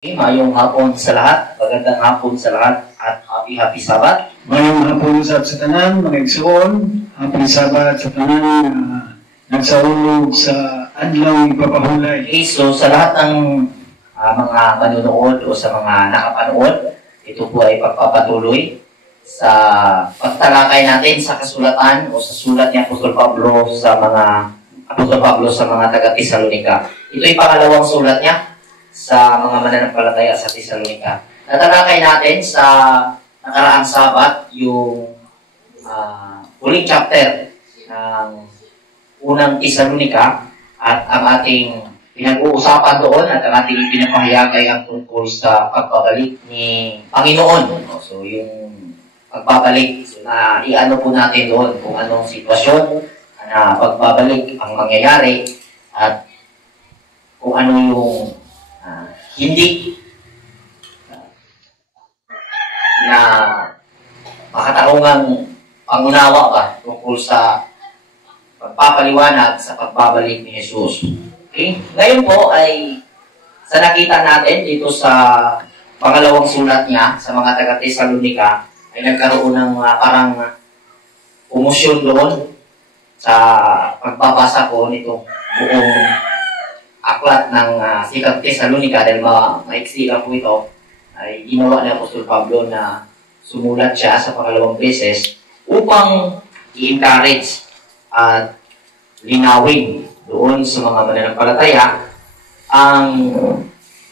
Mayong hapon sa lahat, magandang hapon sa lahat, at happy Sabat. Mayong hapon sa tanan, mga igsoon, happy Sabat sa tanan nagsaulog sa adlaw ipapahulay. Okay, so sa lahat ng mga manunood o sa mga nakapanood, ito po ay pagpapatuloy sa pagtalakay natin sa kasulatan o sa sulat ni Apostol Pablo sa mga taga-Tesalonika. Ito ay pangalawang sulat niya sa mga mananampalataya sa Tesalonika. Natalakay natin sa nakaraang Sabat yung huling chapter ng unang Tesalonika at ang ating pinag-uusapan doon at ang ating pinapahayag ay ang tungkol sa pagbabalik ni Panginoon. So yung pagbabalik na iano po natin doon kung anong sitwasyon na pagbabalik ang mangyayari at kung ano yung hindi na makataungang pangunawa ba tungkol sa pagpapaliwanag sa pagbabalik ni Jesus. Okay? Ngayon po ay sa nakita natin dito sa pangalawang sulat niya sa mga taga-Tesalonika ay nagkaroon ng parang emosyon doon sa pagbabasa ko nito buong aklat ng Sikat Tesalonika dahil maiksi lang po ito ay ginawa ni Apostol Pablo na sumulat siya sa pangalawang beses upang i-encourage at linawin doon sa mga mananampalataya ang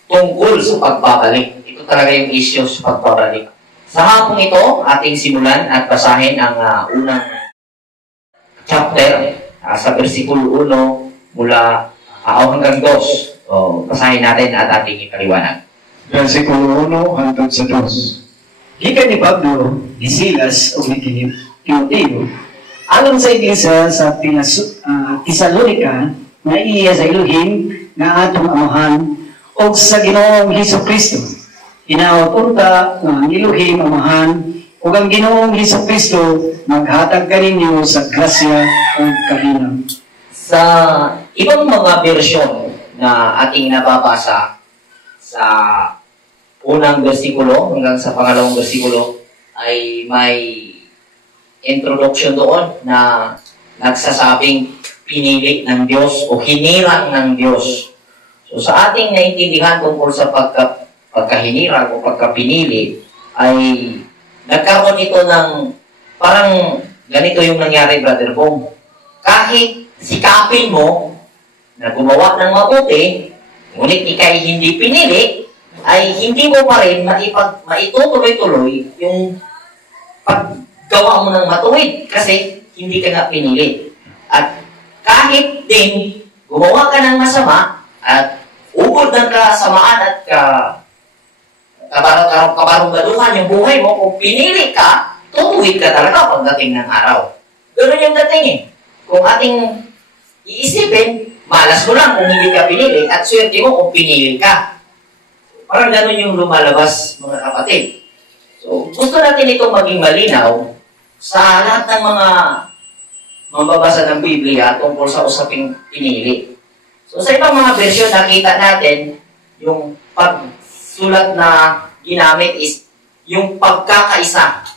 tungkol sa pagbabalik. Ito talaga yung issue sa pagbabalik. Sa hapong ito, ating simulan at basahin ang unang chapter sa versikulo 1 mula hanggang 2. So, basahin natin at ating ipaliwanag. Versikulo 1 hanggang sa 2. Gikan ni Pablo, ni Silas, o ni Timoteo, alam sa iglesia sa Tesalonika, na iya sa Elohim, nga atong amahan, o sa Ginoong Hesus Kristo. Inawapunta nga ang Elohim amahan, o ang Ginoong Hesus Kristo, maghatag kaninyo sa grasya o kalinang. Sa ibang mga bersyon na ating nababasa sa unang bersikulo hanggang sa pangalawang bersikulo ay may introduction doon na nagsasabing pinili ng Diyos o hinirang ng Diyos. So sa ating naintindihan tungkol sa pagkahinirang o pagkapinili ay nagkaroon ito ng parang ganito yung nangyari, Brother Bong. Kahit sikapin mo na gumawa ng mabuti, ngunit ikay hindi pinili, ay hindi mo pa rin maitutuloy-tuloy yung paggawa mo ng matuwid kasi hindi ka nga pinili. At kahit din gumawa ka ng masama at ubod ng kasamaan at kabarong-gaduhan yung buhay mo, kung pinili ka, tutuwid ka talaga pagdating ng araw. Ganun yung dating eh. Kung ating iisipin, malas mo lang kung hindi ka pinili at swerte mo kung pinili ka. Parang gano'n yung lumalabas, mga kapatid. So, gusto natin itong maging malinaw sa lahat ng mga mambabasa ng Biblia tungkol sa usaping pinili. So, sa ibang mga bersyon, nakita natin yung pagsulat na ginamit is yung pagkakaisa,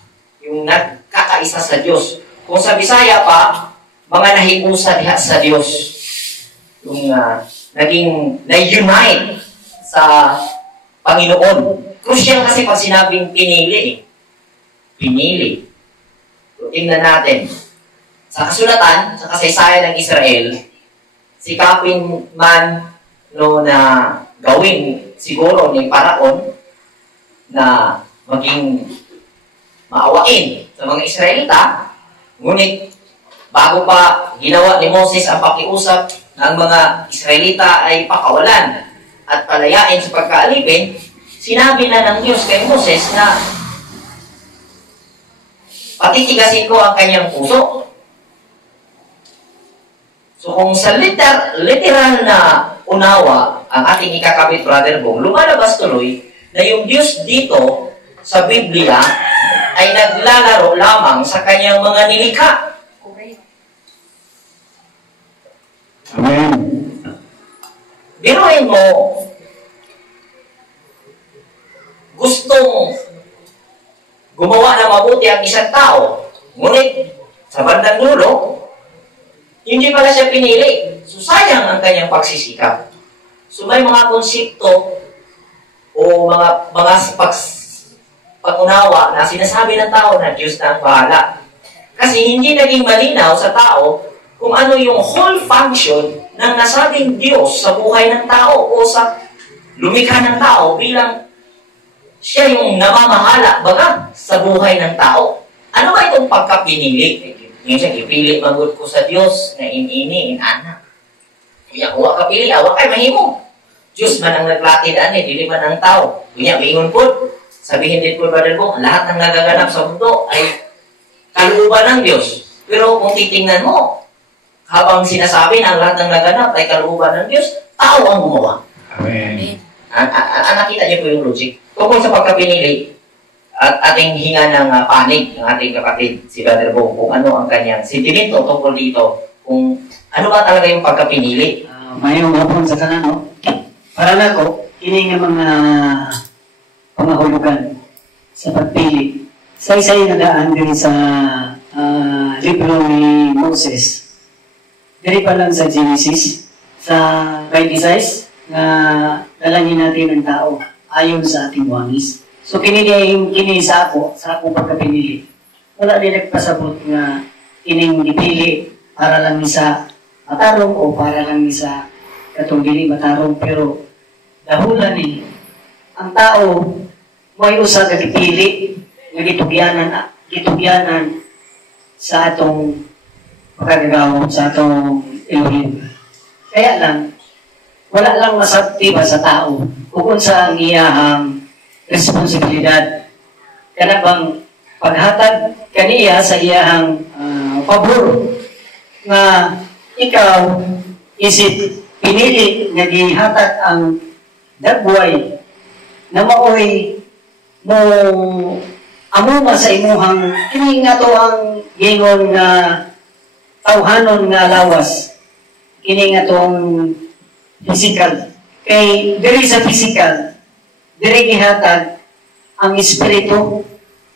yung nagkakaisa sa Diyos. Kung sa Bisaya pa, mga nahiusa diha sa Diyos. Yung naging na-unite sa Panginoon. Crucial kasi pag sinabing pinili. Pinili. So, tingnan natin. Sa kasulatan, sa kasaysayan ng Israel, sikapin man na gawin siguro ni Paraon na maging maawain sa mga Israelita, ngunit bago pa ginawa ni Moses ang pakiusap na ang mga Israelita ay pakawalan at palayain sa pagkaalipin, sinabi na ng Diyos kay Moses na patitigasin ko ang kanyang puso. So kung sa literal na unawa ang ating ikakabit, Brother Bong, lumalabas tuloy na yung Diyos dito sa Biblia ay naglalaro lamang sa kanyang mga nilikha. Amen. Biruin mo, gustong gumawa na mabuti ang isang tao, ngunit sa bandang dulo, hindi pala siya pinili. So, sayang ang kanyang pagsisikap. So, may mga konsepto o mga pag-unawa na sinasabi ng tao na Diyos na ang bahala. Kasi hindi naging malinaw sa tao kung ano yung whole function ng nasabing Diyos sa buhay ng tao o sa lumikha ng tao bilang siya yung namamahala baga sa buhay ng tao. Ano ba itong pagkapinili? Minsan, ipili magod ko sa Diyos na inini, inanak. Kaya huwag kapili, huwag kayo mahimo. Diyos man ang naglatid, dili man ang tao. Kunya, maingon po, sabihin din po, brother ko, lahat ng nagaganap sa mundo ay kalooban ng Diyos. Pero kung titingnan mo, habang sinasabi na ang lahat ng naganap ay kalooban ng Diyos, tao ang gumawa. Amen. Nakita niyo po yung logic. Tungkol sa pagkapinili, at ating hinga ng panig ng ating kapatid, si Brother Bo, kung ano ang kanyang sentimento tungkol dito, kung ano ba talaga yung pagkapinili. Mayroong hapon sa kanan, no? Para na ko, ini nga mga pangahulugan sa pagpili. Sa isa yung nadaan din sa libro ni Moses. Dari pa lang sa Genesis, sa 26, na dalangin natin ang tao ayon sa ating wangis. So, kini sa ako pagkapinili. Wala din nagpasabot na kining dipili para lang sa matarong o para lang sa katong dili matarong. Pero, dahulan ni, ang tao may usa ka dipili nga gitugyanan sa atong pagkagawad sa atong Elohim. Kaya lang, wala lang masabti ba sa tao kung sa ang iyahang responsibilidad. Kana bang paghatag kaniya sa iyahang pabor nga ikaw isip pinili nga gihatag ang dagway na maoy mo amuma sa imuhang kini nga to ang gingon nga tawhanon nga lawas, kini nga tong physical. Kay diri sa physical, diri gihatag ang espiritu,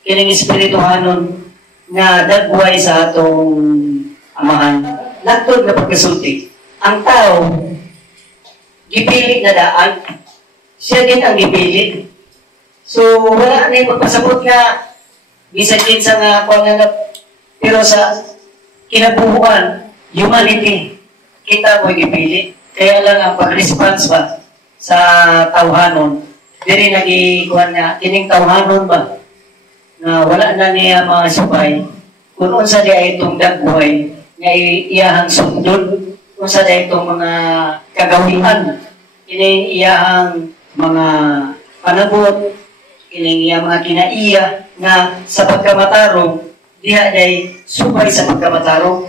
kining espirituhanon nga dagway sa atong amahan. Nagtod na pagkasulti. Ang tao, gipili na daan, siya din ang gipili. So, wala na yung pagpasabot nga, minsan-minsan nga panganap, pero sa kinabuhuan, humanity, kita mo gipili. Kaya lang ang pag-response ba sa tawhanon, diri nagikuhan nga, kining tawhanon ba, na wala na niya mga subay, kung unsa di itong dagway, nga iyahang sundon, kung sa di itong mga kagawian, kining iyahang mga panabot, kining iyang mga kinaiya, nga sa pagkamatarong, diha day subay sa pagkamatarong,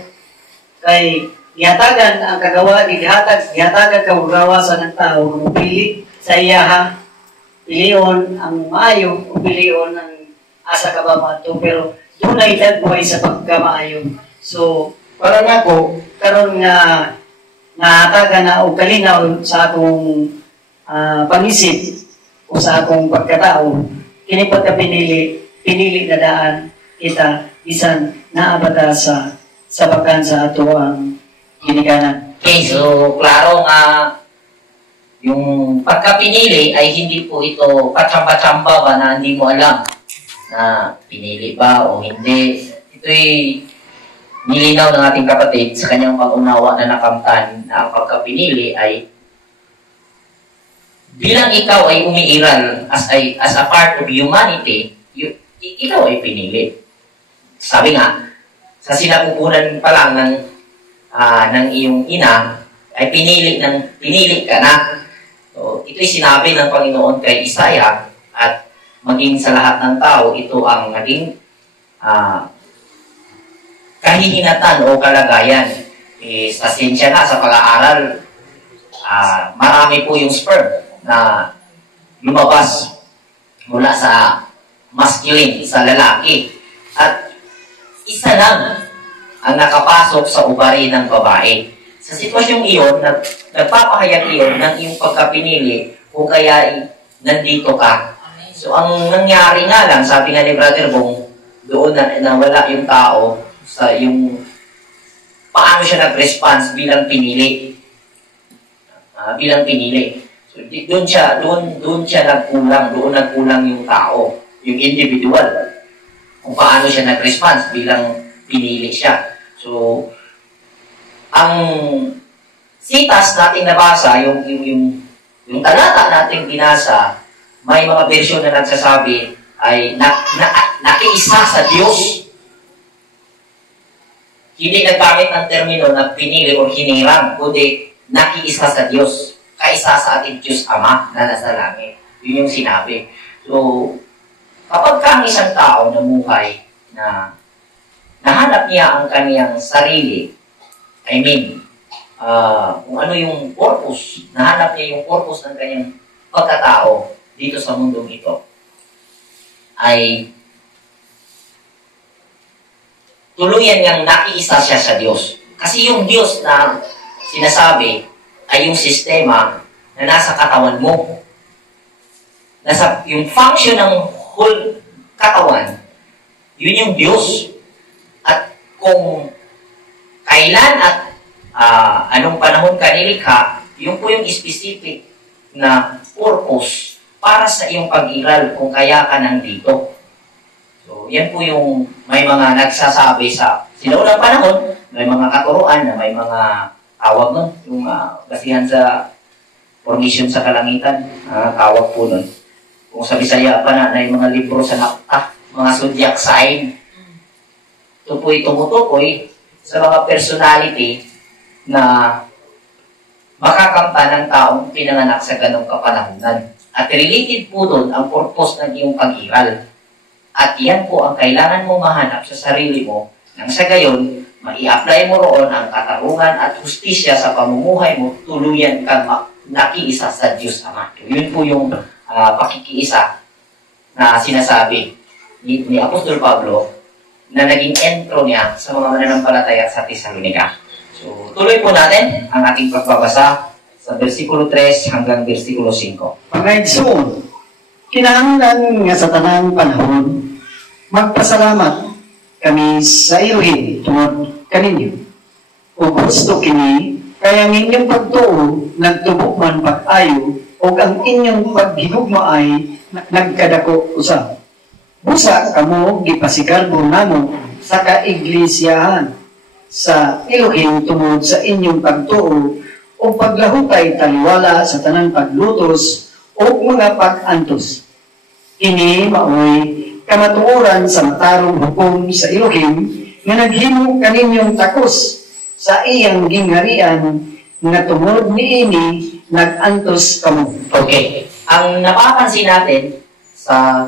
kay gihatagan ang kagawa, gihatagan kagawasan ng tao, kung pili sa iyahang piliyon ang maayo, kung piliyon ang asa ka ba mato, pero doon ay dagway sa pagkamaayo. So, para nga ko, karon nga nahatagan na o kalinaw sa akong pangisip o sa akong pagkatao, kini pinili na daan kita bisan naabata sa bakan sa ato ang ginikanan. Okay, so klaro nga yung pagkapinili ay hindi po ito patsamba-tsamba ba na hindi mo alam na pinili ba o hindi. Ito'y nilinaw ng ating kapatid sa kanyang pag-unawa na nakamtan na ang pagkapinili ay bilang ikaw ay umiiral as a part of humanity, ikaw ay pinili. Sabi nga, sa sinapupunan pa lang ng iyong ina, ay pinili ka na. So, ito'y sinabi ng Panginoon kay Isaiah at maging sa lahat ng tao, ito ang naging kahihinatan o kalagayan. Sa siyensya nga, sa pag-aaral, marami po yung sperm na lumabas mula sa masculine, sa lalaki. At isa lang ang nakapasok sa ubari ng babae. Sa sitwasyong iyon, nagpapahayag iyon ng iyong pagkapinili kung kaya nandito ka So, ang nangyari nga lang, sabi nga ni Brother Bong, doon na nawala yung tao sa yung paano siya nag-response bilang pinili. Bilang pinili. So, doon siya nagkulang yung tao, yung individual. Kung paano siya nag-response bilang pinili siya. So, ang sitas nating nabasa, yung talata nating binasa, may mga bersyon na nagsasabi ay nakiisa sa Diyos. Hindi naggamit ng termino na pinili o hinirang, kundi nakiisa sa Diyos. Kaisa sa ating Diyos Ama na nasa langit. Yun yung sinabi. So, kapag kang isang tao na buhay na nahanap niya ang kaniyang sarili, I mean, kung ano yung purpose, nahanap niya yung purpose ng kanyang pagkatao dito sa mundong ito, ay tuluyan niyang nakiisa siya sa Diyos. Kasi yung Diyos na sinasabi ay yung sistema na nasa katawan mo. Yung function ng whole katawan, yun yung Diyos. At kung kailan at anong panahon ka nilikha, yun po yung specific na purpose para sa iyong pag-iral kung kaya ka nandito. So, yan po yung may mga nagsasabi sa sinaunang panahon, may mga katuruan na may mga tawag nun, yung basihan sa formation sa kalangitan, tawag po nun. Kung sa Bisaya pa na yung mga libro sa nakta, mga zodiac sign, ito po'y tumutukoy sa mga personality na makakamta ng taong pinanganak sa ganong kapanahunan. At related po doon ang purpose ng iyong pag-iral. At yan po ang kailangan mo mahanap sa sarili mo nang sa gayon, mai-apply mo roon ang katarungan at hustisya sa pamumuhay mo, tuluyan kang nakiisa sa Diyos Ama. Yun po yung pakikiisa na sinasabi ni Apostol Pablo na naging entro niya sa mga mananampalataya sa Thessalonica. So, tuloy po natin ang ating pagbabasa sa versikulo 3 hanggang versikulo 5. Mga igsoon, kinahanglan nga sa tanang panahon, magpasalamat kami sa Elohim tungod kaninyo. O gusto kini, kaya ang inyong pagtuo, nagtubok man pag-ayo, o ang inyong paghigugma ay nagkadako usab. Busa kamo gipasigarbo namo sa kaiglesiyahan sa Elohim tungod sa inyong pagtuo o paglahutay taliwala sa tanang paglutos o mga pag-antos. Ini maoy kamatuoran sa matarong hukom sa Elohim nga naghimo kaninyong takos sa iyang gingharian nga tungod niini nag-antos kamo. Okay. Ang napapansin natin sa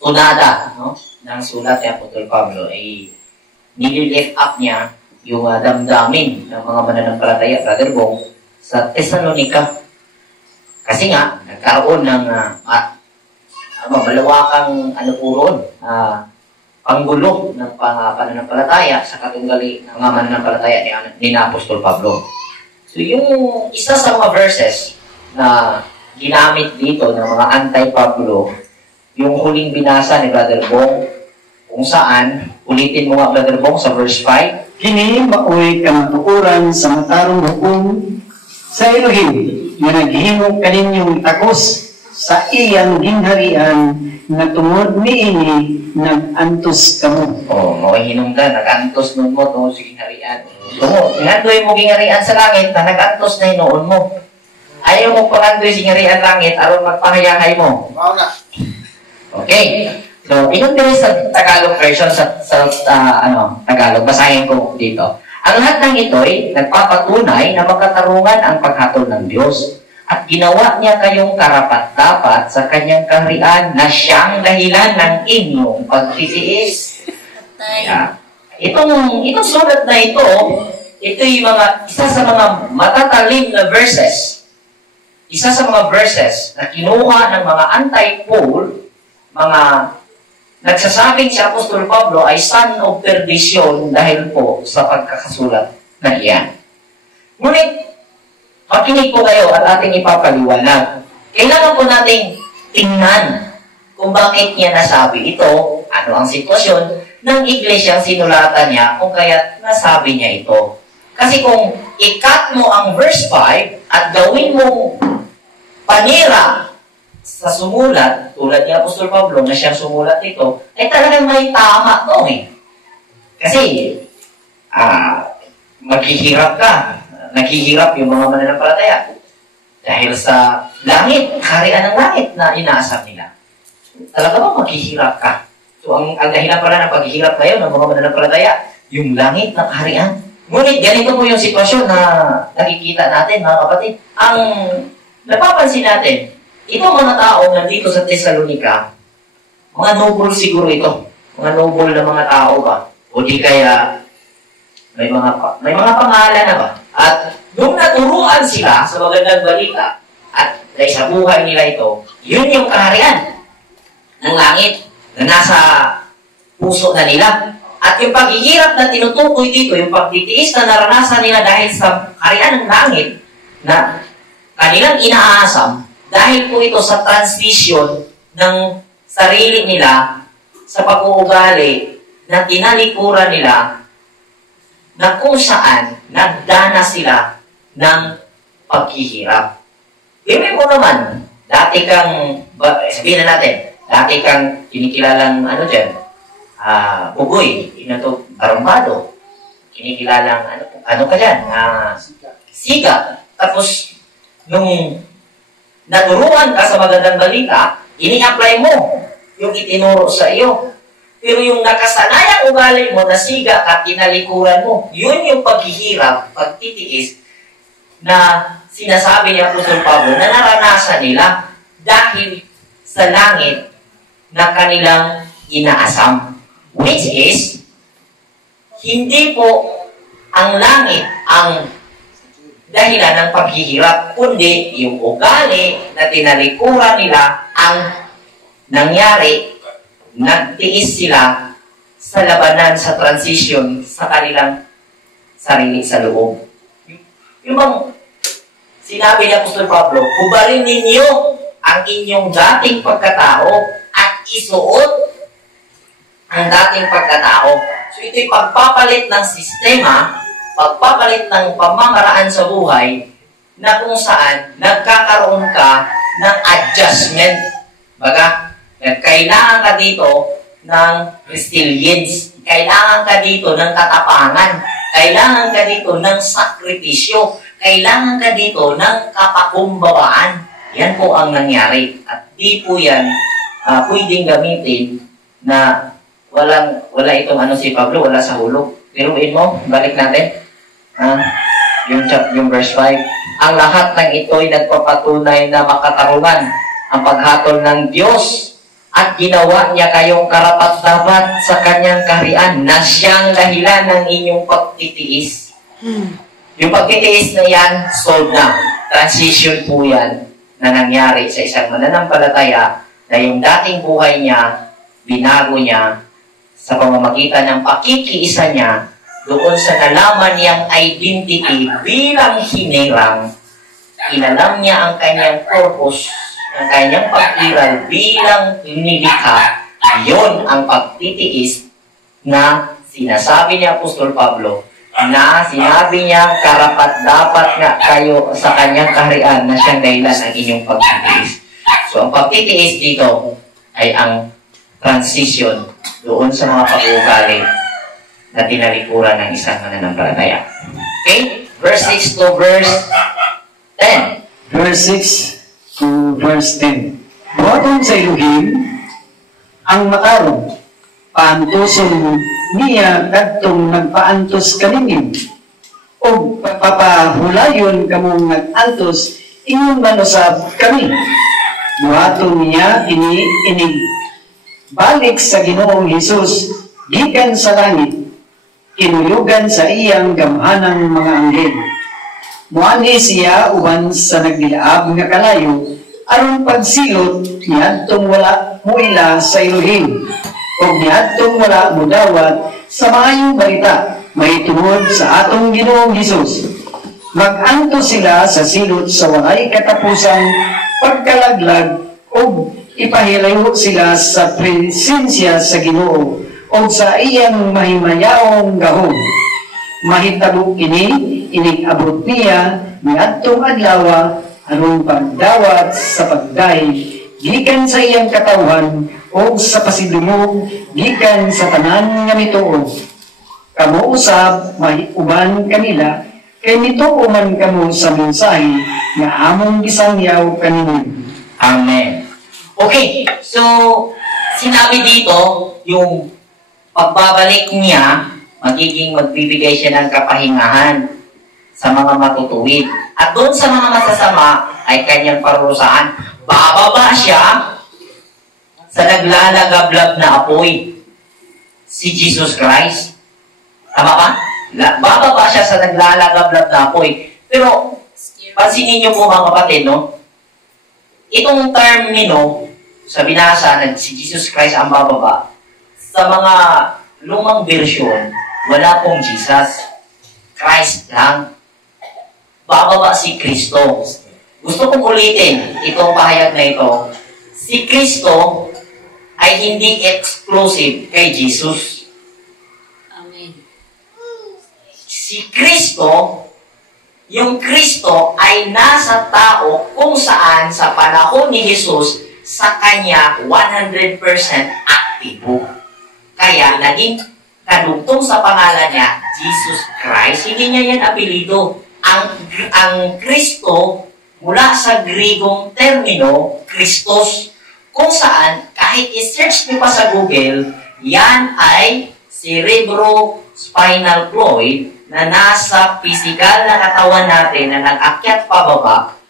tunada ng sulat ni Apostol Pablo ay nililift up niya yung damdamin ng mga mananampalataya, Brother Bong, sa Thessalonica. Kasi nga, nagkaroon ng malawakang panggulo ng pananampalataya sa katunggali ng mga mananampalataya ni Apostol Pablo. So, yung isa sa mga verses na ginamit dito ng mga anti-Pablo, yung huling binasa ni Brother Bong, kung saan, ulitin mo nga, Brother Bong, sa verse 5, Kini maoy kamatuoran sa matarong hukom sa Elohim nga naghimo kaninyong takos sa iyang gingharian na tungod niini nag-antos kamo. Hinong ka, nag-antos nun mo tungod sa gingharian. Hinandoy mo gingharian sa langit na nag-antos na inoon mo. Ayaw mo pangandoy sa gingharian langit aron magpahayahay mo. Okay. So, ingon din sa Tagalog version, sa Tagalog, basahin ko dito. Ang lahat ng ito ay nagpapatunay na magkatarungan ang paghatol ng Diyos at ginawa niya kayong karapat-dapat sa kanyang kaharian na siyang dahilan ng inyong pagtitiis. Yeah. Itong sulat na ito yung isa sa mga matatalim na verses. Isa sa mga verses na kinuha ng mga anti-Paul, mga nagsasabing si Apostol Pablo ay son of perdition dahil po sa pagkakasulat na iyan. Ngunit, makinig po kayo at ating ipapaliwanag. Kailangan po nating tingnan kung bakit niya nasabi ito, ano ang sitwasyon ng iglesyang sinulatan niya kung kaya nasabi niya ito. Kasi kung i-cut mo ang verse 5 at gawin mo panira sa sumulat, tulad ni Apostol Pablo na siyang sumulat ito, ay talagang may tama to eh. Kasi, maghihirap ka. Naghihirap yung mga mananampalataya. Dahil sa langit, kaharian ng langit na inaasam nila. Talaga ba maghihirap ka? So, ang dahilan pala ng paghihirap ngayon ng mga mananampalataya, yung langit na kaharian. Ngunit ganito po yung sitwasyon na nakikita natin, mga kapatid. Ang napapansin natin, itong mga tao nandito sa Thessalonica, mga noble siguro ito. Mga noble na mga tao ba? O di kaya may mga pangalan na ba? At nung naturuan sila sa magandang balita at dahil sa buhay nila ito, yun yung kaharian ng langit na nasa puso na nila. At yung paghihirap na tinutukoy dito, yung pagtitiis na naranasan nila dahil sa kaharian ng langit na kanilang inaasam, dahil po ito sa transition ng sarili nila sa pag-uugali na tinalikuran nila na kung saan nagdana sila ng paghihirap. Ibig mo naman, dati kang, sabihin na natin, dati kang kinikilalang bugoy, barumbado, kinikilalang ano ka dyan, siga. Tapos, nung naturuan ka sa magandang balita, ini-apply mo yung itinuro sa iyo. Pero yung nakasanayang ugali mo, nasiga ka, tinalikuran mo, yun yung paghihirap, pagtitiis, na sinasabi ni Apostol Pablo na naranasan nila dahil sa langit na kanilang inaasam. Which is, hindi po ang langit ang dahilan ng paghihirap, kundi yung ugali na tinalikuran nila ang nangyari. Nagtiis sila sa labanan, sa transition, sa kanilang sarili sa loob. Yung bang sinabi ni Apostol Pablo, hubarin ninyo ang inyong dating pagkatao at isuot ang dating pagkatao. So ito'y pagpapalit ng sistema, pagpapalit ng pamamaraan sa buhay na kung saan nagkakaroon ka ng adjustment. Baga, kailangan ka dito ng resilience. Kailangan ka dito ng katapangan. Kailangan ka dito ng sakripisyo. Kailangan ka dito ng kapakumbabaan. Yan po ang nangyari. At di po yan pwedeng gamitin na wala itong si Pablo, wala sa hulog. Biruin mo, balik natin. Yung verse 5. Ang lahat ng ito'y nagpapatunay na makatarungan ang paghatol ng Diyos at ginawa niya kayong karapat-dapat sa kanyang kaharian na siyang dahilan ng inyong pagtitiis. Yung pagtitiis na yan, solved na. Transition po yan na nangyari sa isang mananampalataya na yung dating buhay niya, binago niya sa pamamagitan ng pakikiisa niya doon sa nalaman niyang identity bilang hinirang. Inalam niya ang kanyang purpose, ang kanyang pag-iral bilang nilikha. Yon ang pagtitiis na sinasabi ni Apostol Pablo na sinabi niya karapat-dapat nga kayo sa kanyang kaharian na siyang dahilan ng inyong pagtitiis. So ang pagtitiis dito ay ang transition doon sa mga pag-uugali na tinalikuran ng isang mananampalataya. Okay? Verse 6 to verse 10. Verse 6 to verse 10. Buhaton sa Elohim ang matarong, paantuson niya kadtong nagpaantos kaninyo, o papahulayon kamong nag-antos, inyong manusab kami. Buhaton niya inig balik sa Ginoong Hesus, gikan sa langit, kinuyugan sa iyang gamhanang mga anghel. Muani siya uban sa nagdilaab nga kalayo, aron pagsilot niadtong wala muila sa Elohim, o niadtong wala mudawat sa maayong balita, may tungod sa atong Ginoong Hesus. Mag-anto sila sa silot sa walay katapusang pagkalaglag o ipahilayo sila sa presensya sa Ginoo o sa iyang mahimayaong gahom. Mahitabo ining abot niya niadtong adlaw aron pagdawat sa pagday gikan sa iyang katawhan o sa pasidumog gikan sa tanan nga mituo. Kamo usab may uban kanila kay mituo man kamo sa mensahe nga among gisangyaw kaninyo. Amen. Okay, so sinabi dito yung pagbabalik niya, magiging magbibigay siya ng kapahingahan sa mga matutuwid. At doon sa mga masasama ay kanyang parurusahan. Bababa siya sa naglalagablab na apoy. Si Jesus Christ. Tama ba? Bababa siya sa naglalagablab na apoy. Pero, pansinin niyo po mga kapatid, no? Itong termino, sa binasa na si Jesus Christ ang bababa, sa mga lumang version, wala pong Jesus. Christ lang. Bababa si Kristo. Gusto kong ulitin itong pahayag na ito. Si Kristo ay hindi exclusive kay Jesus. Amen. Si Kristo, yung Kristo ay nasa tao kung saan sa panahon ni Jesus sa Kanya 100% aktibo. Kaya naging kadugtong sa pangalan niya, Jesus Christ. Hindi niya yan apelido. Ang Kristo, mula sa Grigong termino, Christos, kung saan, kahit i-search niyo pa sa Google, yan ay cerebrospinal fluid na nasa physical na katawan natin na nag-akyat pababa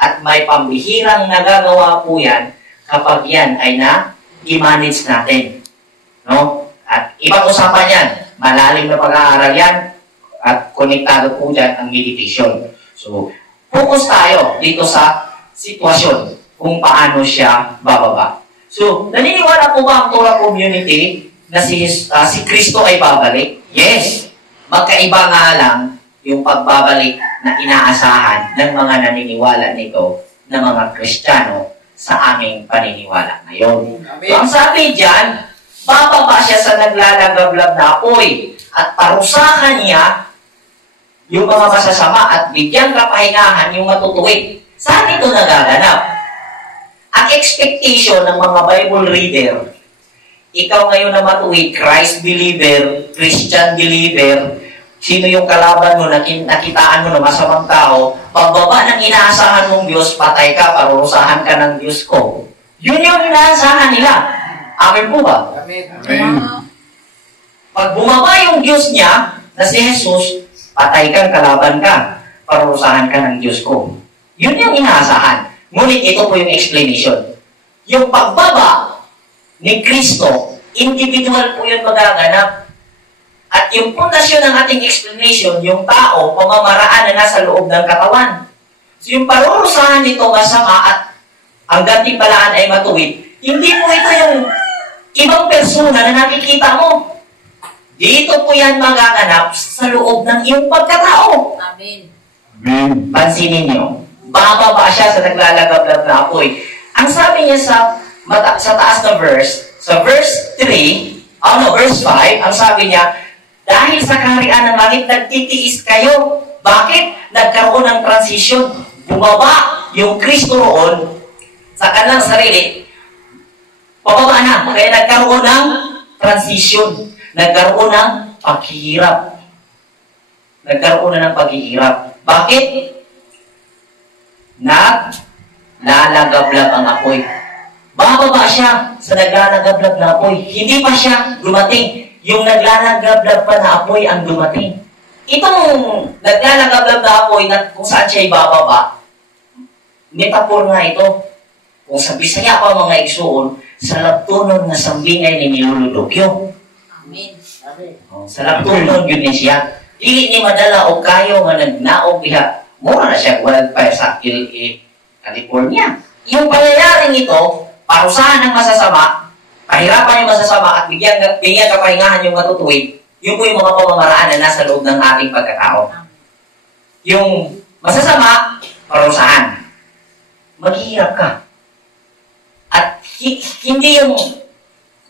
at may pambihirang nagagawa po yan kapag yan ay na-manage natin. No? At ibang usapan yan, malalim na pag-aaral yan, at konektado po dyan ang meditation. So, focus tayo dito sa sitwasyon kung paano siya bababa. So, naniniwala po ba ang Torah community na si Kristo ay babalik? Yes. Magkaiba nga lang yung pagbabalik na inaasahan ng mga naniniwala nito na mga Kristiyano sa aming paniniwala ngayon. So, ang sabi dyan, bababa siya sa naglalagablab na apoy at parusahan niya yung mga masasama at bigyan kapahingahan yung matutuwid. Saan ito nagaganap? Ang expectation ng mga Bible reader, ikaw ngayon na matuwid, Christ believer, Christian believer, sino yung kalaban mo, nakitaan mo na masamang tao, pagbaba ng inaasahan mong Diyos, patay ka, parurusahan ka ng Diyos ko. Yun yung inaasahan nila. Amen po ba? Amen. Pag bumaba yung Diyos niya, na si Jesus, patay ka, kalaban ka, parurusahan ka ng Diyos ko. Yun yung inaasahan. Ngunit ito po yung explanation. Yung pagbaba ni Kristo, individual po yun magaganap. At yung pundasyon ng ating explanation, yung tao, pamamaraan na nasa loob ng katawan. So yung parurusahan nito masama at ang gantimpalaan ay matuwid, hindi po ito yung ibang persona na nakikita mo. Dito po yan magaganap sa loob ng iyong pagkatao. Amen. Amen. Pansinin niyo, bababa siya sa naglalagablab na apoy. Ang sabi niya sa taas na verse, sa verse 3, verse 5, ang sabi niya, dahil sa kaharian ng langit, nagtitiis kayo. Bakit? Nagkaroon ng transition. Bumaba yung Kristo roon sa kanilang sarili. Pababa na. Kaya nagkaroon ng transition. Nagkaroon ng paghihirap. Nagkaroon na ng paghihirap. Bakit? Naglalagablab ang apoy. Bababa siya sa naglalagablab na apoy. Hindi pa siya dumating. Yung naglalagablab pa na apoy ang dumating. Itong naglalagablab na apoy na kung saan siya ibababa, metaphor nga ito. Kung sa Bisaya pa mga igsuon, sa labtunon na sambingay ni niluludokyo. Amen. Sa labtunon yun niya siya. Dili ni madala o kayo nga nagnaog biha. Mura na siya wildfire sa California. Yung pangyayaring ito, parusahan ng masasama, pahirapan yung masasama at bigyan kapahingahan yung matutuwid, yun po yung mga pamamaraan na nasa loob ng ating pagkatao. Yung masasama, parusahan. Maghihirap ka. At Hindi yung,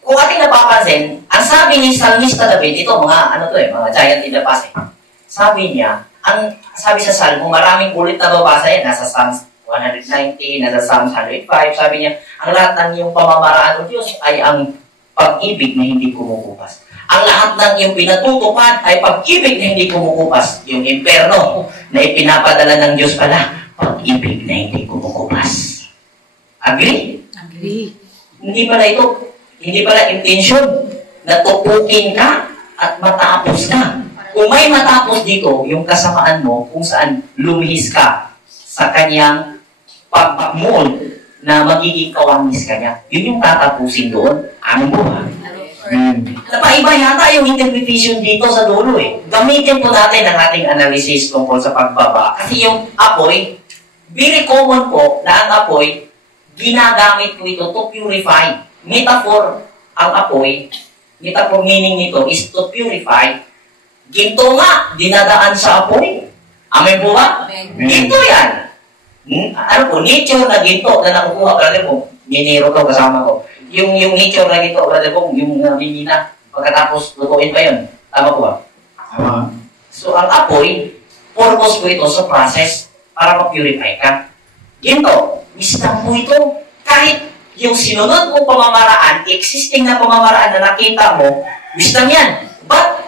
kung ating napapansin, ang sabi ni Salmista David, ito mga giant in the past sabi niya, sabi sa Salmo, maraming ulit na babasa yan, nasa Psalms 190, nasa Psalms 105, sabi niya, ang lahat ng iyong pamamaraan ng Diyos ay ang pag-ibig na hindi kumukupas. Ang lahat ng iyong pinatutupad ay pag-ibig na hindi kumukupas. Yung imperno na ipinapadala ng Diyos pala, pag-ibig na hindi kumukupas. Agree? Agree. Hindi pala intention na tupukin ka at matapos ka. Kung may matapos dito, yung kasamaan mo kung saan lumihis ka sa kanyang pagmold na magiging kawangis ka niya, yun yung tatapusin doon. Amin po ba? Napaiba yata yung interpretation dito sa dulo eh. Gamitin po natin ang ating analysis tungkol sa pagbaba. Kasi yung apoy, very common po na ang apoy, ginagamit po ito to purify. Metaphor ang apoy, metaphor meaning nito is to purify. Ginto nga, dinadaan sa apoy. Amen po ba? Amen. Ginto yan. Nature na ginto na nakukuha, brother mo. Minero to kasama ko. Yung nature na ginto, brother mo, yung minina. Pagkatapos, lutuin pa yun. Tama po ba? So, ang apoy, purpose po ito sa process para ma-purify ka. Ginto, wisdom po ito. Kahit yung sinunod mong pamamaraan, existing na pamamaraan na nakita mo, wisdom yan. But,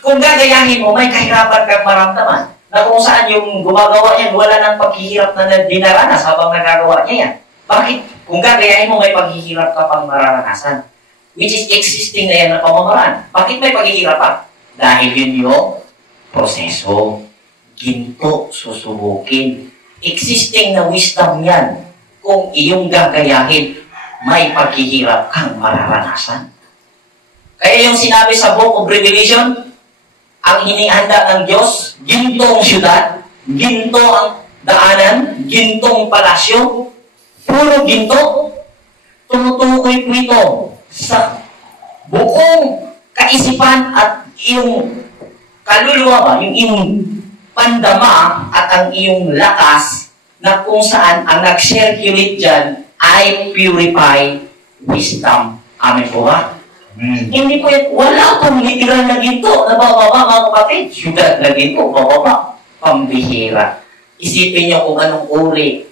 kung gagayahin mo, may kahirapan kang maramdaman na kung saan yung gumagawa yan, wala nang paghihirap na dinaranas habang nagagawa niya yan. Bakit? Kung gagayahin mo, may paghihirap ka pang mararanasan. Which is existing na yan na pamamaraan. Bakit may paghihirap pa? Dahil yun yung proseso. Ginto, susubukin. Existing na wisdom yan. Kung iyong gagayahin, may paghihirap kang mararanasan. Kaya yung sinabi sa Book of Revelation, ang hinihanda ng Diyos, gintong syudad, ginto ang daanan, gintong palasyo, puro ginto, tumutukoy po ito sa buong kaisipan at iyong kaluluwa ba, yung iyong pandama at ang iyong lakas na kung saan ang nag-circulate dyan ay purify wisdom. Amen po ba? Hindi po yan, wala pong literal na ginto na bababa mga kapatid. Syudad na ginto, bababa. Pambihira. Isipin niyo kung anong uri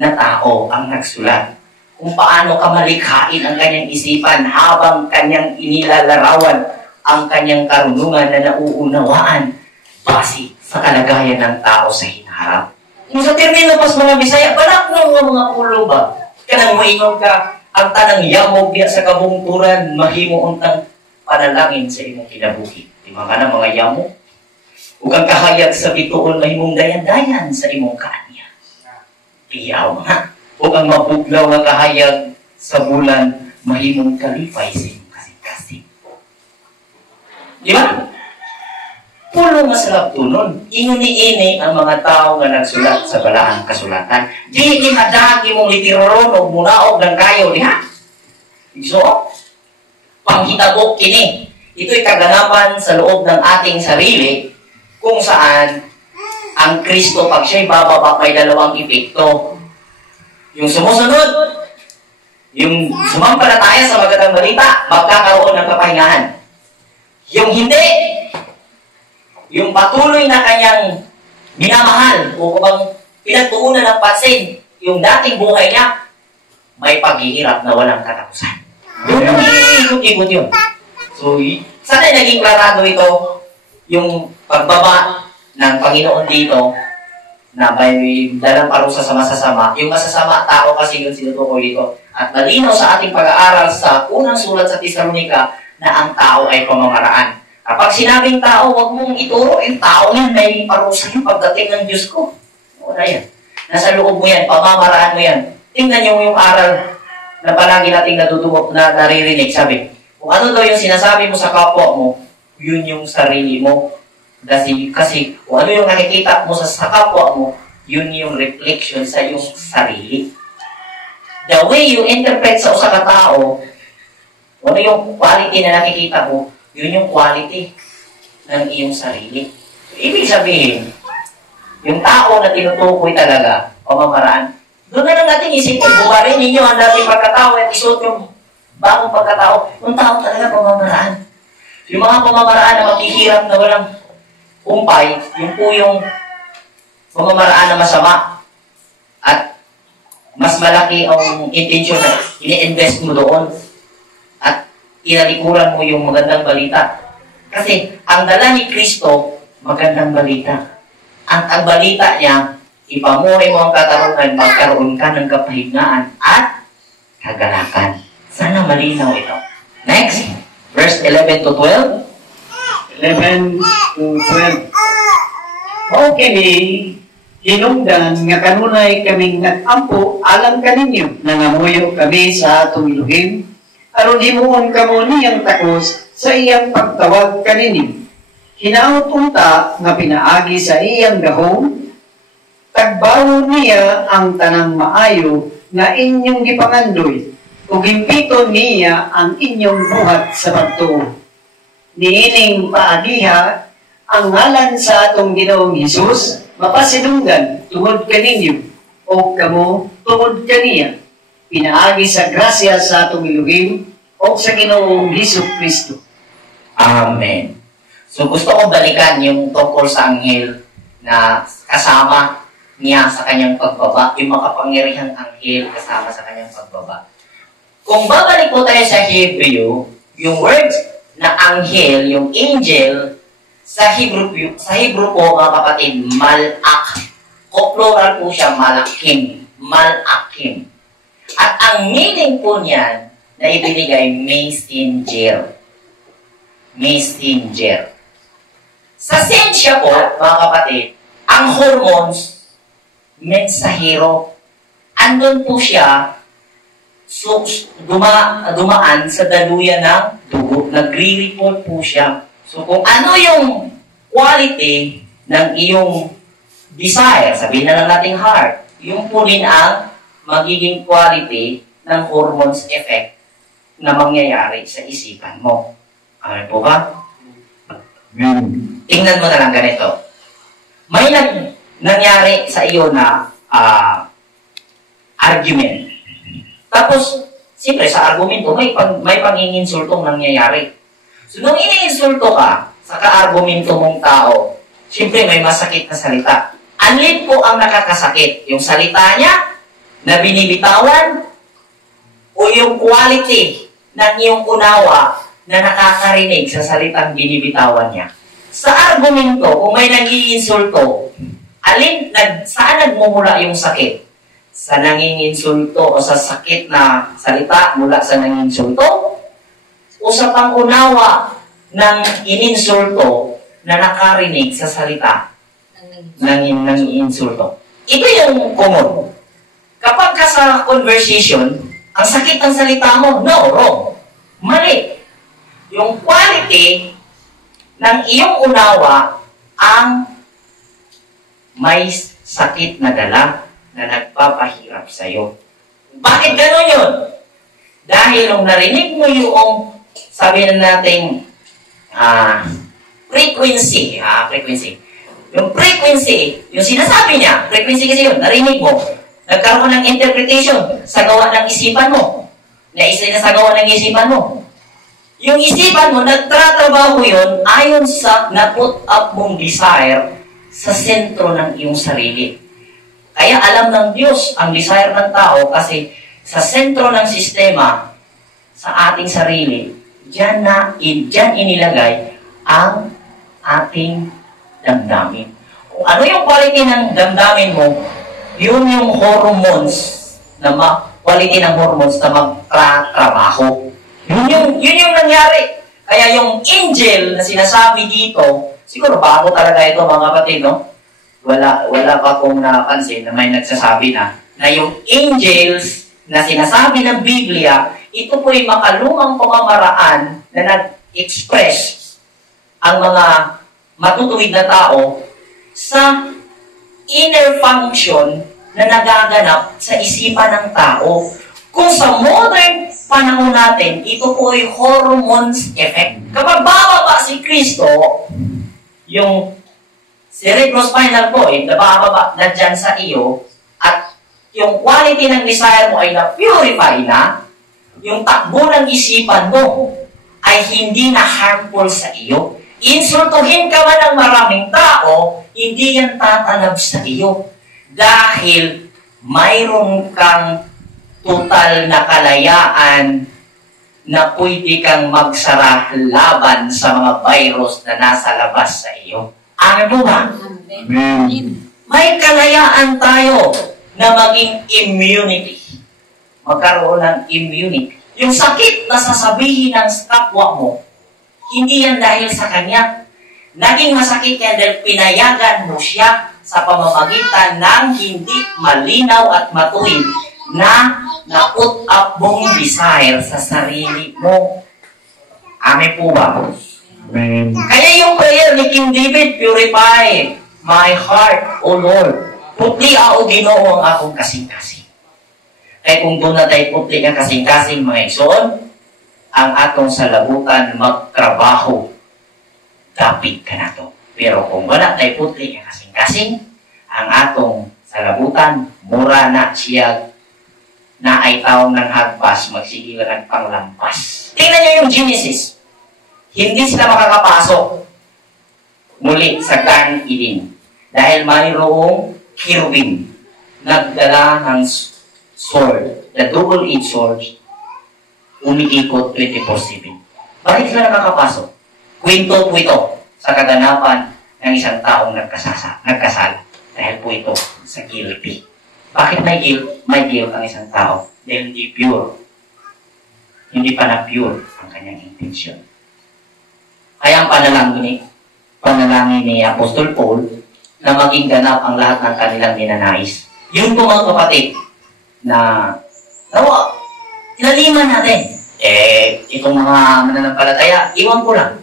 na tao ang nagsulat. Kung paano kamalikhain ang kanyang isipan habang kanyang inilalarawan ang kanyang karunungan na nauunawaan base sa kalagayan ng tao sa hinaharap. Kung sa termino pas mga Bisaya, balak ng mga ulo ba? Kanang maingon ka, ang tanang yamog diya sa kabungturan, mahimo untang panalangin sa imong kinabuhi. Di ba ka na mga yamog? Ug ang kahayag sa bituon, mahimong dayan-dayan sa imong kaanya. Iyaw nga. Ug ang mabuglaw nga kahayag sa bulan, mahimong kalipay sa imong kasing-kasing. Di ba? Pulo nga sa labtunon. Ini ang mga tao nga nagsulat sa balaang kasulatan. Di madagi mong litiroron o munaog ng kayo diha. So, panghitabok kini. Ito'y kaganapan sa loob ng ating sarili kung saan ang Kristo pag siya'y bababa may dalawang epekto. Yung sumusunod, yung sumampalataya sa magandang balita, magkakaroon ng kapahingahan. Yung hindi, yung patuloy na kanyang minamahal o kung pinagtuunan ng pansin, yung dating buhay niya, may paghihirap na walang katapusan. Yung ikot-ikot yun. So, sana'y naging klarado ito, yung pagbaba ng Panginoon dito, na may dalang parusa sa masasama. Yung masasama, tao kasi yung sinutukoy dito. At malinaw sa ating pag-aaral sa unang sulat sa Tesalonica na ang tao ay pamamaraan. Kapag sinabing tao, huwag mong ituro, yung tao yan, may parusa yung pagdating ng Diyos ko. Wala yan. Nasa loob mo yan, pamamaraan mo yan. Tingnan niyo yung aral na palagi nating natutubok na naririnig. Sabi, kung ano daw yung sinasabi mo sa kapwa mo, yun yung sarili mo. Kasi kung ano yung nakikita mo sa kapwa mo, yun yung reflection sa iyong sarili. The way you interpret sa usa ka tao, ano yung quality na nakikita mo, yun yung quality ng iyong sarili. Ibig sabihin, yung tao na tinutukoy talaga, pamamaraan, Doon na lang natin isipin, bumarin ninyo ang dating pagkatao at isuot yung bagong pagkatao. Yung tao talaga pamamaraan. Yung mga pamamaraan na maghihirap na walang umpay, yun po yung pamamaraan na masama. At mas malaki ang intensyon na ini-invest mo doon. At tinalikuran mo yung magandang balita. Kasi ang dala ni Kristo, magandang balita. Ang balita niya, ipamuhay mo ang katarungan, magkaroon ka ng kapahingaan at kagalakan. Sana malinaw ito. Next, verse 11 to 12. 11 to 12. Okay ni, hinungdan nga kanunay kaming nag-ampo alang kaninyo, nangamuyo kami sa atong Elohim, aron himuon kamo niyang takos sa iyang pagtawag kaninyo. Hinaot unta nga pinaagi sa iyang gahom, tagbawo niya ang tanang maayo na inyong gipangandoy, ug himpiton niya ang inyong buhat sa pagtuo. Niining paagiha ang ngalan sa atong Ginoong Hesus, mapasinunggan tungod kaninyo, o kamo tungod kaniya, pinaagi sa grasya sa atong Elohim, o sa Ginoong Hesus Kristo. Amen. So gusto ko balikan yung tungkol sa anghel na kasama niya sa kanyang pagbaba, yung makapangyarihang anghel kasama sa kanyang pagbaba. Kung babalik po tayo sa Hebrew, yung word na anghel, yung angel, sa Hebrew po mga kapatid, malak. O plural po siya, malakim. Malakim. At ang meaning po niyan na ibinigay, messenger. Messenger. Sa sensya po, mga kapatid, ang hormones, mensahero. Andun po siya, so, dumaan sa daluyan ng dugo. Nagre-report po siya. So, kung ano yung quality ng iyong desire, sabihin na lang nating heart, yung po rin ang magiging quality ng hormones effect na mangyayari sa isipan mo. Ano po ba? Tingnan mo na lang ganito. May nangyari sa iyo na argument. Tapos, siyempre sa argumento, may panginginsultong nangyayari. So, nung iniinsulto ka sa ka-argumento mong tao, siyempre may masakit na salita. Alin po ang nakakasakit? Yung salita niya na binibitawan o yung quality ng iyong unawa na nakakarinig sa salitang binibitawan niya? Sa argumento, kung may nag-iinsulto, saan nagmumula yung sakit? Sa nanginginsulto o sa sakit na salita mula sa nanginsulto? O sa pangunawa ng ininsulto na nakarinig sa salita ng insulto? Ito yung common. Kapag ka sa conversation, ang sakit ng salita mo, no, wrong. Mali. Yung quality ng iyong unawa ang may sakit na dala na nagpapahirap sa'yo. Bakit gano'n yun? Dahil nung narinig mo yung sabi na natin frequency. Yung frequency, yung sinasabi niya, frequency kasi yun, narinig mo. Nagkaroon ng interpretation sa gawa ng isipan mo. Sa gawa ng isipan mo. Yung isipan mo, nagtratrabaho yun ayon sa na-put up mong desire sa sentro ng iyong sarili. Kaya alam ng Diyos ang desire ng tao kasi sa sentro ng sistema, sa ating sarili, diyan inilagay ang ating damdamin. Kung ano yung quality ng damdamin mo, yun yung hormones quality ng hormones na magtrabaho. Yun yung nangyari. Kaya yung angel na sinasabi dito, siguro bago talaga ito mga kapatid, no? Wala pa kong napansin na may nagsasabi na yung angels na sinasabi ng Biblia, ito po'y makalumang pamamaraan na nag-express ang mga matutuwid na tao sa inner function na nagaganap sa isipan ng tao. Kung sa modern panahon natin, ito po ay hormones effect. Kapag bababa si Kristo, yung cerebrospinal point na bababa na dyan sa iyo, at yung quality ng desire mo ay na-purify na, yung takbo ng isipan mo ay hindi na harmful sa iyo. Insultuhin ka man ng maraming tao, hindi yan tatanab sa iyo. Dahil mayroon kang total na kalayaan na pwede kang magsara laban sa mga virus na nasa labas sa iyo. Amen po ba? Amen. May kalayaan tayo na maging immunity. Magkaroon ng immunity. Yung sakit na sasabihin ng kapwa mo, hindi yan dahil sa kanya. Naging masakit yan dahil pinayagan mo siya sa pamamagitan ng hindi malinaw at matuwid na na-put up mong desire sa sarili mo. Amen po ba? Amen. Kaya yung prayer ni King David, purify my heart, O Lord. Putli ako Ginoo ang akong kasing-kasing. Kaya kung doon na tayo putli ang kasing-kasing mga igsoon, ang atong salabutan magtrabaho, dapit ka na to. Pero kung wala tayo putli ang kasing-kasing, ang atong salabutan, mura na siya na ay taong ng hagpas, magsigil ng panglampas. Tingnan niyo yung Genesis. Hindi sila makakapasok muli sa Garden Eden. Dahil mayroong cherubim nagdala ng sword, the double-edged sword, umiikot 24/7. Bakit sila nakakapasok? Kwento po ito sa kaganapan ng isang taong nagkasala. Dahil po ito sa guilty. Bakit may guilt? May guilt ang isang tao. Dahil hindi pure. Hindi pa na pure ang kanyang intention. Kaya ang panalangin ni Apostol Paul na maging ganap ang lahat ng kanilang ninanais. Yun po mga kapatid na inaliman natin. Itong mga mananampalataya, iwan ko lang.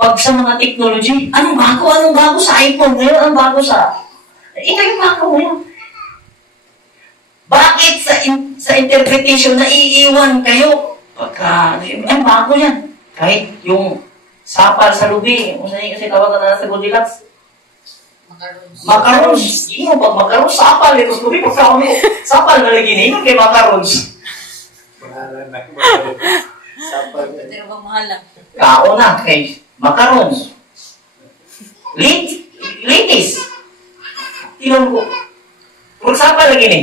Pag sa mga technology, anong bago sa iPhone ngayon? Anong bago sa... Ito yung bago ngayon. Bakit sa interpretation na iiwan kayo? Pagka, ang bago yan. Kahit yung sapal sa lubi, kasi tawagan na sa Goldilocks. Macarons. Hindi mo, pag macarons, sapal. Ito sa lubi, pagka kami, sapal na lagi na kay macarons. Pero bang mahalang? Kao na, kay macarons. Litis. Tinan ko. Kung sapal lagi na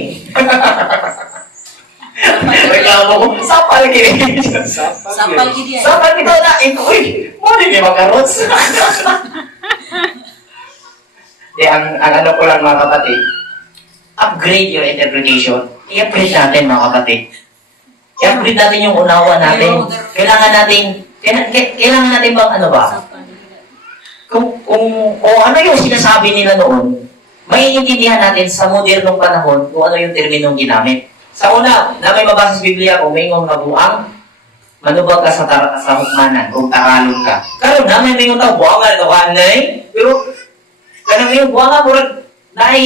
reklamo ko, sapal lagi na Sapal gidi yan. sapal ito na, ito, mo din yung macarons. ang ano ko lang mga kapatid, upgrade your interpretation. I-upgrade natin mga kapatid. I-upgrade natin yung unawa natin. Kailangan natin bang ano ba? Kung ano yung sinasabi nila noon, maiintindihan natin sa modernong panahon kung ano yung terminong ginamit. Sa una, na may mabasa sa Biblia, kung may ngong nabuang, manubag ka sa hukmanan, kung takalon ka. Karon na, may ngong tao, buang nga ito kanay, pero kanang yung buang nga, murag, naay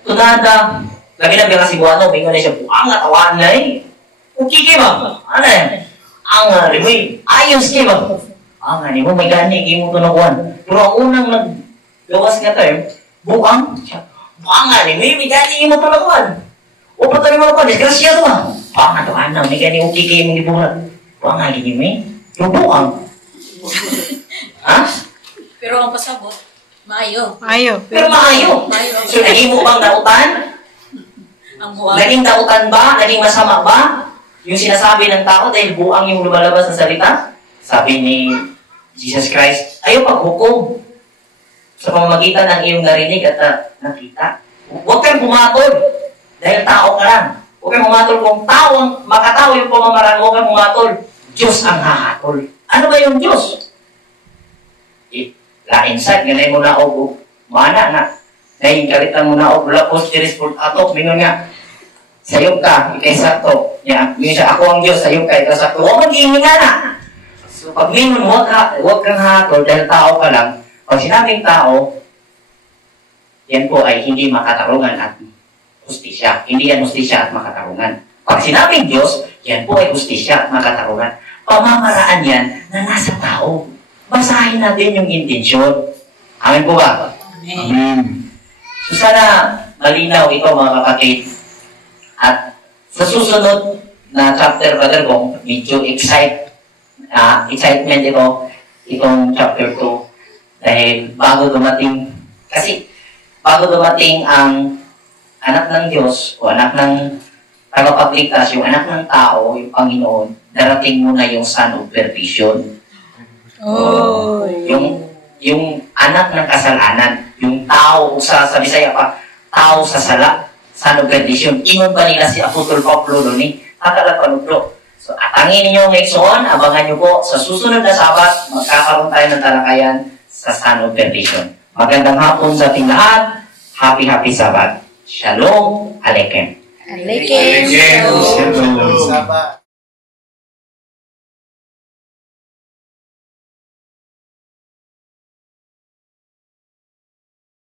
tunada, lagi na bilang si Buano, may ngong na siya, buang nga tawanay, okay ba? Ano yan? Ang rimoy, ayos kayo ba? Ang ano mo, may gani, kayo mo tunakuan. Pero ang unang naggawas nga tayo, buang nga rimoy, may gani, kayo mo tunakuan. O patay mo pa, desgrasya to ba? Buang nga to, ano, may gani, okay kayo mong ibuhat. Buang nga, gini may, yung buang. Ha? Pero ang pasabot, maayo. Pero maayo. So, naging mo bang dautan? Ang buwan. Naging dautan ba? Naging masama ba? Yung sinasabi ng tao dahil buang yung lumalabas sa salita? Sabi ni Jesus Christ, ayaw paghukom sa pamamagitan ng iyong narinig at nakita. Huwag kang bumatol dahil tao ka lang. Huwag kang bumatol kung makatao yung pamamaraan, huwag kang bumatol. Diyos ang hahatol. Ano ba yung Diyos? Lainsight, ganay mo na o mana na. Dahil kalitan mo na o lapos tiris pult atok, mingon nga, sayog ka, ikay sakto. Mingon siya, ako ang Diyos, sayog ka, ikay sakto. Huwag mag-iingi nga na. So, pag mingon, huwag kang hatol dahil tao ka lang. Pag sinabing tao, yan po ay hindi makatarungan at hustisya. Hindi yan hustisya at makatarungan. Pag sinabing Diyos, yan po ay hustisya at makatarungan. Pamamaraan yan na nasa tao. Basahin natin yung intensyon. Amen po ba? Amen. Amen. So sana malinaw ito mga kapatid At sa susunod na chapter, Brother Bong, medyo excitement itong chapter 2. Dahil bago dumating ang anak ng Diyos o anak ng tagapagligtas, yung anak ng tao, yung Panginoon, darating muna yung son of perdition. Oh. Yung anak ng kasalanan, yung tao, sa Bisaya pa, tao sa sala, son of perdition. Ingon ba nila si Apostol Pablo doon Tatalagpanudlo. So, atangin ninyo ngayon, abangan nyo po sa susunod na Sabat, magkakaroon tayo ng talakayan sa son of perdition. Magandang hapon sa ating lahat. Happy Sabat. Shalom Aleichem. Aleichem. Shalom. Sama.